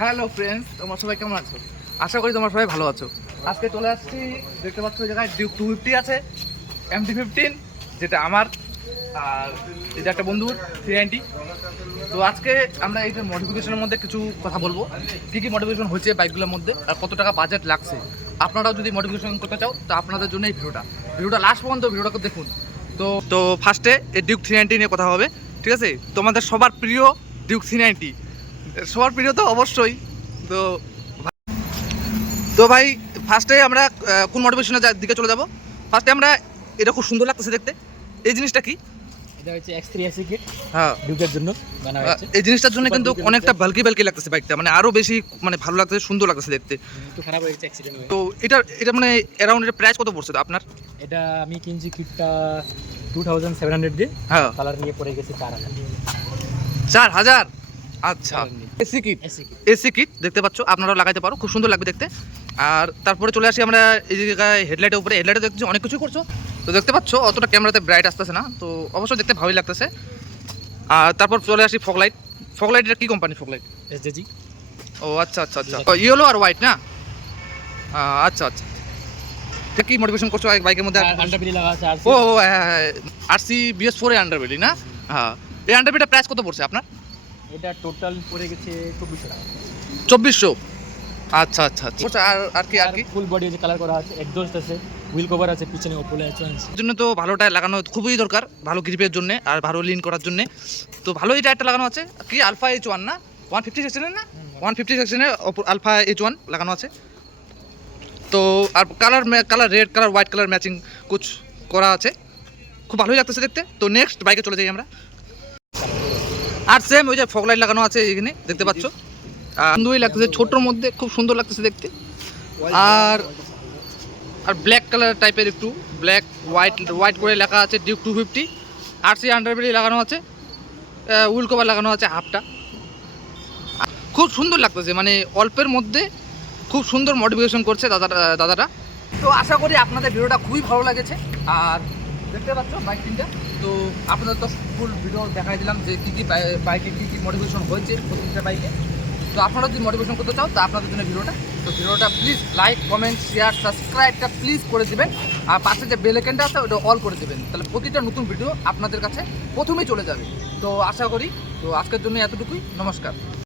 Hello friends, তোমরা সবাই কেমন আছো? আশা করি তোমরা সবাই ভালো আছো। আজকে চলে আসছি, দেখতে পাচ্ছ ওই জায়গায় ডিউক 250 আছে, MT-15 যেটা আমার, আর এটা একটা বন্ধুর 390। তো আজকে আমরা এই মডিফিকেশনের মধ্যে কিছু কথা বলবো, কী কী মডিফিকেশন হয়েছে বাইকগুলোর মধ্যে আর কত টাকা বাজেট লাগছে। আপনারাও যদি মডিফিকেশন করতে চাও তো আপনাদের জন্য এই ভিডিওটা লাস্ট পর্যন্ত ভিডিওটাকে দেখুন। তো ফার্স্টে এই ডিউক 390 নিয়ে কথা হবে, ঠিক আছে? তোমাদের সবার প্রিয় ডিউক 390, সবার প্রিয় তো অবশ্যই। তো তো ভাই ফার্স্টে আমরা কোন মোটিভেশনের দিকে চলে যাব? ফার্স্টে আমরা, এটা খুব সুন্দর লাগতেছে দেখতে, এই জিনিসটা কি? এটা হচ্ছে X380 কিট, হ্যাঁ, ডিউকের জন্য বানানো হয়েছে। এই জিনিসটার জন্য কিন্তু অনেকটা বাল্কি লাগতেছে বাইকটা, মানে আরো বেশি মানে ভালো লাগতেছে, সুন্দর লাগতেছে দেখতে। একটু খারাপ হয়ে গেছে অ্যাক্সিডেন্ট হয়ে। তো এটা মানে অ্যারাউন্ড এর প্রাইস কত পড়ছে তো আপনার? এটা আমি কিনছি কিটটা 2700 দিয়ে, হ্যাঁ, কালার নিয়ে পড়ে গেছে 4000। 4000? আচ্ছা, AC kit, AC kit. AC kit দেখতে পাচ্ছ, আপনারাও লাগাইতে পারো, খুব সুন্দর লাগবে দেখতে। আর তারপরে চলে আসি আমরা এই জায়গায় হেডলাইটের উপরে। হেডলাইটে দেখছি অনেক কিছু করছো, তো দেখতে পাচ্ছ অতটা ক্যামেরাতে ব্রাইট আসতেছে না, তো অবশ্যই দেখতে ভালোই লাগতেছে। আর তারপর চলে আসি ফগলাইট। ফগলাইটটা কি কোম্পানি ফগলাইট? এসজেজি। ও আচ্ছা আচ্ছা আচ্ছা, ইয়েলো আর হোয়াইট না? আচ্ছা আচ্ছা, ঠিক কি মোটিভেশন করছো বাইকের মধ্যে? আন্ডারবেলি লাগা আছে। ও আরসি BS4 এ আন্ডারবেলি না? হ্যাঁ, এই আন্ডারবেলিটা প্রাইস কত পড়ছে আপনার? এটা টোটাল পড়ে গেছে 2400 টাকা। 2400? আচ্ছা আচ্ছা আচ্ছা। আর কি ফুল বডি যে কালার করা আছে, এক্সস্ট আছে, হুইল কভার আছে, পিছনে ওপরে আছে। এর জন্য তো ভালো টায়ার লাগানো খুবই দরকার, ভালো গ্রিপের জন্য আর ভালো লিন করার জন্য। তো ভালো এই টায়ারটা লাগানো আছে কি আলফা H1 না? 150 সেকশনের না? 150 সেকশনের আলফা H1 লাগানো আছে। তো আর colour red colour white colour matching কুচ করা আছে, খুব ভালোই লাগতেছে দেখতে। তো নেক্সট বাইকে চলে যাই আমরা। আর সেম ওই যে ফগ লাইট লাগানো আছে এখানে দেখতে পাচ্ছ, সুন্দরই লাগতেছে, ছোটোর মধ্যে খুব সুন্দর লাগতেছে দেখতে। আর আর ব্ল্যাক কালার টাইপের, একটু ব্ল্যাক হোয়াইট করে লেখা আছে ডিউক 250। আরসি আন্ডারবেলি লাগানো আছে, হুইল কভার লাগানো আছে হাফটা, খুব সুন্দর লাগতেছে, মানে অল্পের মধ্যে খুব সুন্দর মডিফিকেশন করছে দাদাটা। তো আশা করি আপনাদের ভিডিওটা খুবই ভালো লেগেছে। আর দেখতে পাচ্ছ বাইক তিনটা, তো আপনাদের তো ফুল ভিডিও দেখাই দিলাম যে কী কী বাইকে কী কী মডিফিকেশন হয়েছে প্রত্যেকটা বাইকে। তো আপনারা যদি মোটিভেশন করতে চাও তো আপনাদের জন্য ভিডিওটা প্লিজ লাইক কমেন্ট শেয়ার সাবস্ক্রাইবটা প্লিজ করে দেবেন। আর পাশে যে বেল আইকনটা আছে ওটা অল করে দেবেন, তাহলে প্রতিটা নতুন ভিডিও আপনাদের কাছে প্রথমেই চলে যাবে। তো আশা করি, তো আজকের জন্য এতটুকুই, নমস্কার।